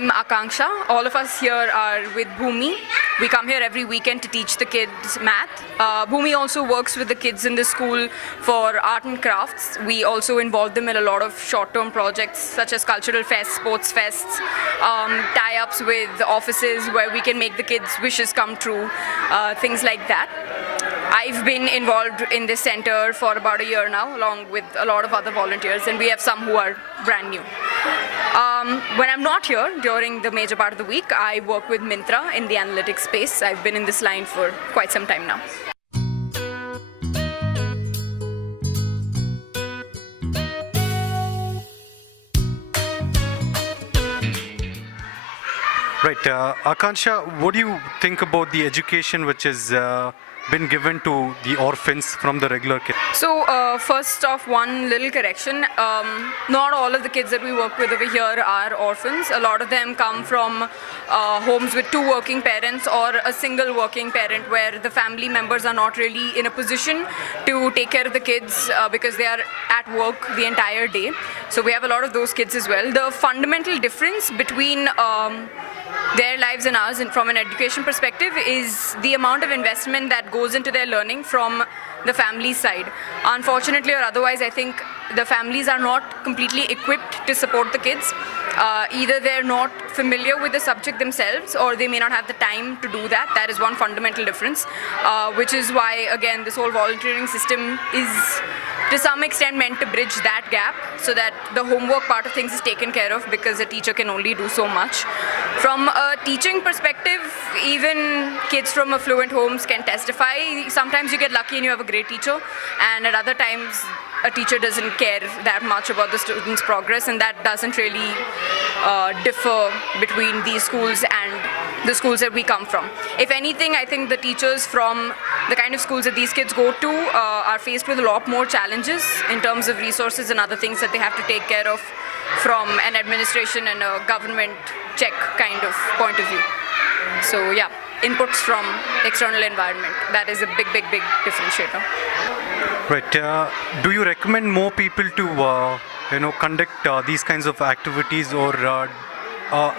I'm Akanksha. All of us here are with Bhumi. We come here every weekend to teach the kids math. Bhumi also works with the kids in the school for art and crafts. We also involve them in a lot of short-term projects such as cultural fests, sports fests, tie-ups with offices where we can make the kids' wishes come true, things like that. I've been involved in this center for about a year now, along with a lot of other volunteers, and we have some who are brand new. When I'm not here during the major part of the week, I work with Myntra in the analytics space. I've been in this line for quite some time now. Right, Akansha, what do you think about the education which has been given to the orphans from the regular kids? So first off, one little correction. Not all of the kids that we work with over here are orphans. A lot of them come from homes with two working parents or a single working parent where the family members are not really in a position to take care of the kids because they are at work the entire day. So we have a lot of those kids as well. The fundamental difference between their lives and ours, and from an education perspective, is the amount of investment that goes into their learning from the family side. Unfortunately or otherwise, I think the families are not completely equipped to support the kids. Either they're not familiar with the subject themselves or they may not have the time to do that. That is one fundamental difference, which is why, again, this whole volunteering system is to some extent meant to bridge that gap so that the homework part of things is taken care of, because a teacher can only do so much. From a teaching perspective, even kids from affluent homes can testify. Sometimes you get lucky and you have a great teacher, and at other times a teacher doesn't care that much about the student's progress, and that doesn't really differ between these schools and the schools that we come from. If anything, I think the teachers from the kind of schools that these kids go to are faced with a lot more challenges in terms of resources and other things that they have to take care of from an administration and a government check kind of point of view. So yeah, inputs from external environment, that is a big differentiator. Right. Do you recommend more people to conduct these kinds of activities, or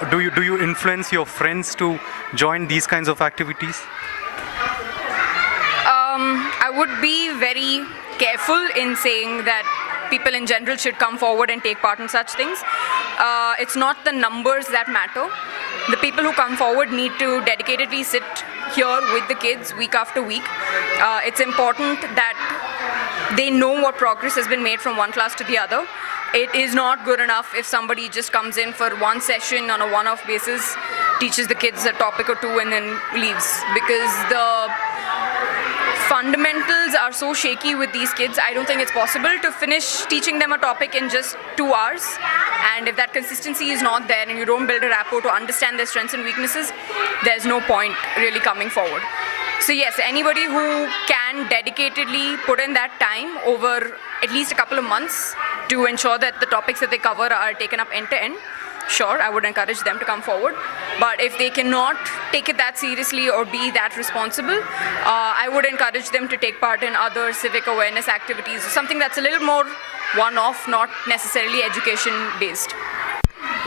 do you influence your friends to join these kinds of activities? I would be very careful in saying that people in general should come forward and take part in such things. It's not the numbers that matter. The people who come forward need to dedicatedly sit here with the kids week after week. It's important that they know what progress has been made from one class to the other. It is not good enough if somebody just comes in for one session on a one-off basis, teaches the kids a topic or two and then leaves, because the fundamentals are so shaky with these kids. I don't think it's possible to finish teaching them a topic in just 2 hours, and if that consistency is not there and you don't build a rapport to understand their strengths and weaknesses, there's no point really coming forward. So yes, anybody who can dedicatedly put in that time over at least a couple of months to ensure that the topics that they cover are taken up end to end, sure, I would encourage them to come forward. But if they cannot take it that seriously or be that responsible, I would encourage them to take part in other civic awareness activities, something that's a little more one-off, not necessarily education-based.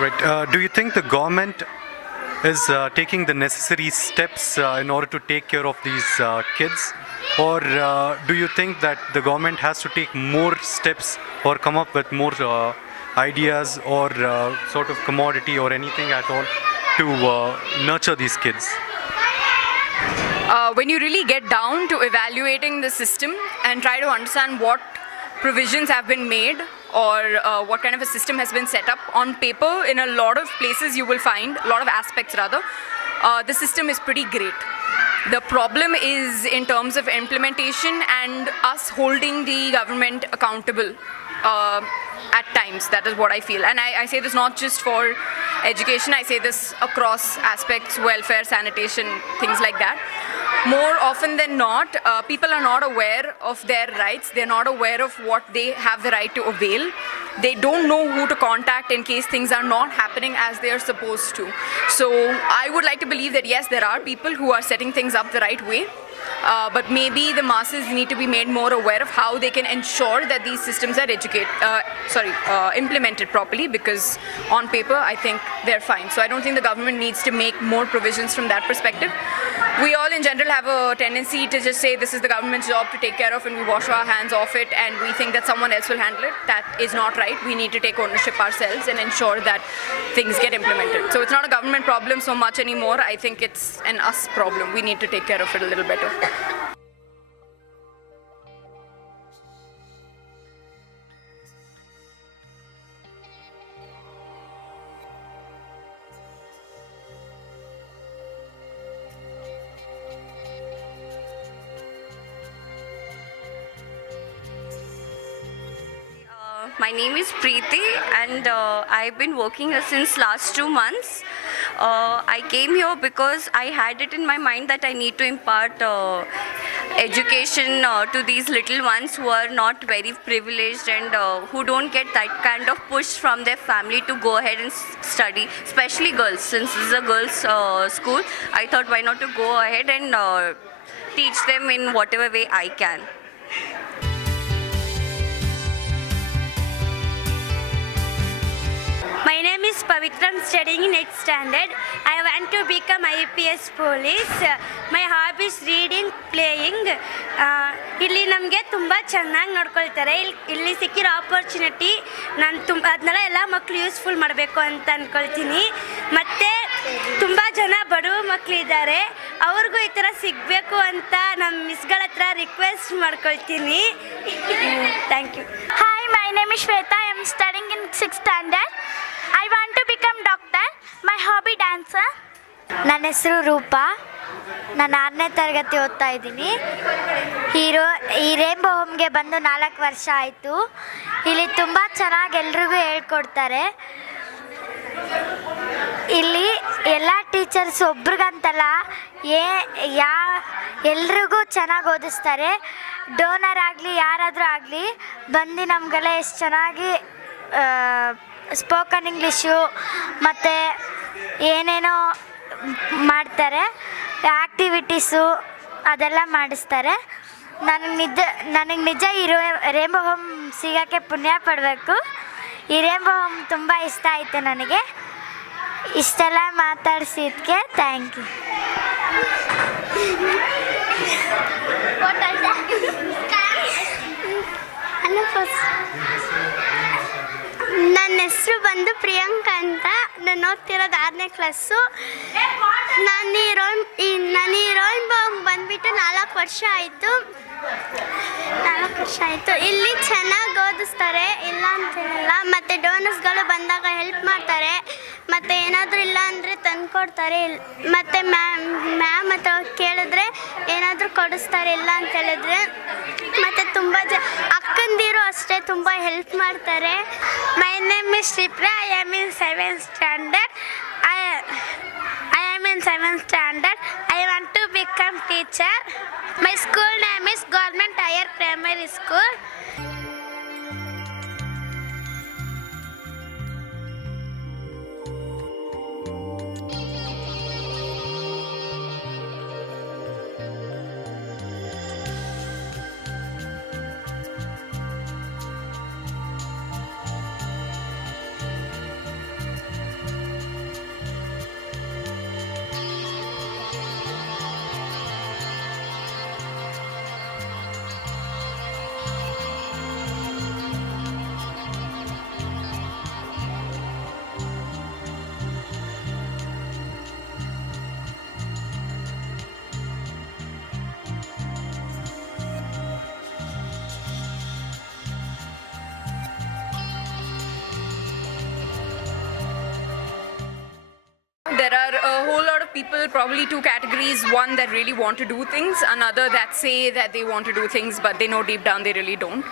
Right. Do you think the government is taking the necessary steps in order to take care of these kids? Or do you think that the government has to take more steps or come up with more ideas or sort of commodity or anything at all to nurture these kids? When you really get down to evaluating the system and try to understand what provisions have been made or what kind of a system has been set up on paper, in a lot of places you will find, a lot of aspects rather, the system is pretty great. The problem is in terms of implementation and us holding the government accountable at times. That is what I feel. And I say this not just for education, I say this across aspects, welfare, sanitation, things like that. more often than not, people are not aware of their rights. They're not aware of what they have the right to avail. They don't know who to contact in case things are not happening as they are supposed to. So I would like to believe that yes, there are people who are setting things up the right way. But maybe the masses need to be made more aware of how they can ensure that these systems are implemented properly, because on paper I think they're fine. So I don't think the government needs to make more provisions from that perspective. We all in general have a tendency to just say this is the government's job to take care of, and we wash our hands off it and we think that someone else will handle it. That is not right. We need to take ownership ourselves and ensure that things get implemented. So it's not a government problem so much anymore. I think it's an us problem. We need to take care of it a little better. My name is Preeti, and I've been working here since last 2 months. I came here because I had it in my mind that I need to impart education to these little ones who are not very privileged and who don't get that kind of push from their family to go ahead and study, especially girls. Since this is a girls' school, I thought why not to go ahead and teach them in whatever way I can. My name is Pavitra. I'm studying in 8th standard. I want to become IPS police. My hobby is reading, playing. ಇಲ್ಲಿ ನಮಗೆ ತುಂಬ ಚೆನ್ನಾಗಿ ನೋಡ್ಕೊಳ್ತಾರೆ. ಇಲ್ಲಿ ಸಿಕ್ಕಿರೋ opportunity ನಾನು ಅದನ್ನೆಲ್ಲ ಎಲ್ಲ ಮಕ್ಕಳು ಯೂಸ್ಫುಲ್ ಮಾಡಬೇಕು ಅಂತ ಅಂದ್ಕೊಳ್ತೀನಿ. ಮತ್ತು ತುಂಬ ಜನ ಬಡವ ಮಕ್ಕಳಿದ್ದಾರೆ, ಅವ್ರಿಗೂ ಈ ಥರ ಸಿಗಬೇಕು ಅಂತ ನಮ್ಮ ಮಿಸ್ಗಳ ಹತ್ರ ರಿಕ್ವೆಸ್ಟ್ ಮಾಡ್ಕೊಳ್ತೀನಿ. Thank you. Hi, my name is Shweta. I am studying in 6th standard. I want to become doctor. My hobby dancer. ನನ್ನ ಹೆಸರು ರೂಪಾ. ನಾನು 6ನೇ ತರಗತಿ ಓದ್ತಾ ಇದ್ದೀನಿ. ಈ ರೇಂಬೋ ಹೋಮ್ಗೆ ಬಂದು 4 ವರ್ಷ ಆಯಿತು. ಇಲ್ಲಿ ತುಂಬ ಚೆನ್ನಾಗಿ ಎಲ್ರಿಗೂ ಹೇಳ್ಕೊಡ್ತಾರೆ. ಇಲ್ಲಿ ಎಲ್ಲ ಟೀಚರ್ಸ್ ಒಬ್ರಿಗಂತಲ್ಲ ಎಲ್ರಿಗೂ ಚೆನ್ನಾಗಿ ಓದಿಸ್ತಾರೆ. ಡೋನರ್ ಆಗಲಿ ಯಾರಾದರೂ ಆಗಲಿ ಬಂದು ನಮಗೆಲ್ಲ ಎಷ್ಟು ಚೆನ್ನಾಗಿ ಸ್ಪೋಕನ್ ಇಂಗ್ಲೀಷು ಮತ್ತು ಏನೇನೋ ಮಾಡ್ತಾರೆ, ಆ್ಯಕ್ಟಿವಿಟೀಸು ಅದೆಲ್ಲ ಮಾಡಿಸ್ತಾರೆ. ನನಗೆ ನಿಜ ಈ ರೇಂಬೋ ಹೋಮ್ ಸಿಗೋಕ್ಕೆ ಪುಣ್ಯ ಪಡಬೇಕು. ಈ ರೇಂಬೋ ಹೋಮ್ ತುಂಬ ಇಷ್ಟ ಆಯಿತು ನನಗೆ. ಇಷ್ಟೆಲ್ಲ ಮಾತಾಡಿಸಿದ್ದಕ್ಕೆ ಥ್ಯಾಂಕ್ ಯು. ನನ್ನ ಹೆಸರು ಬಂದು ಪ್ರಿಯಾಂಕಾ ಅಂತ. ನಾನು ಓದ್ತಿರೋದು 6ನೇ ಕ್ಲಾಸು. ನಾನು ಈ ರೋಯಿಂಗ್ ಬಂದುಬಿಟ್ಟು 4 ವರ್ಷ ಆಯಿತು. ಇಲ್ಲಿ ಚೆನ್ನಾಗಿ ಓದಿಸ್ತಾರೆ, ಇಲ್ಲ ಅಂತೇನಿಲ್ಲ. ಮತ್ತು ಡೋನರ್ಸ್ಗಳು ಬಂದಾಗ ಹೆಲ್ಪ್ ಮಾಡ್ತಾರೆ, ಮತ್ತು ಏನಾದರೂ ಇಲ್ಲ ಅಂದರೆ ತಂದುಕೊಡ್ತಾರೆ. ಮತ್ತು ಮ್ಯಾಮ್ ಹತ್ರ ಕೇಳಿದ್ರೆ ಏನಾದರೂ ಕೊಡಿಸ್ತಾರೆ, ಇಲ್ಲ ಅಂತ ಹೇಳಿದ್ರೆ. ಮತ್ತು ತುಂಬ ಅಕ್ಕಂದಿರು ಅಷ್ಟೇ ತುಂಬ ಹೆಲ್ಪ್ ಮಾಡ್ತಾರೆ. My name is Shipra. I am in 7th standard. I am in 7th standard. I want to become teacher. My school name is Government Higher Primary School. people, probably two categories. One that really want to do things, another that say that they want to do things, but they know deep down they really don't.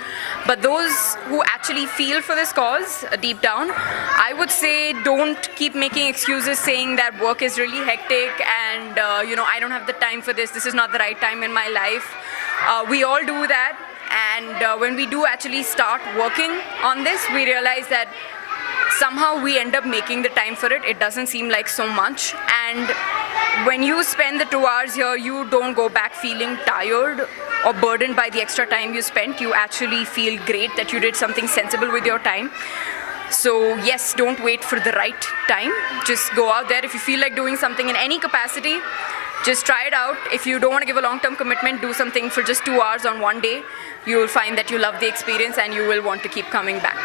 But those who actually feel for this cause deep down, I would say don't keep making excuses saying that work is really hectic and, I don't have the time for this. This is not the right time in my life. We all do that. And when we do actually start working on this, we realize that somehow we end up making the time for it. It doesn't seem like so much. And when you spend the 2 hours here, you don't go back feeling tired or burdened by the extra time you spent. You actually feel great that you did something sensible with your time. So yes, don't wait for the right time. Just go out there. If you feel like doing something in any capacity, just try it out. If you don't want to give a long-term commitment, do something for just 2 hours on one day. You will find that you love the experience and you will want to keep coming back.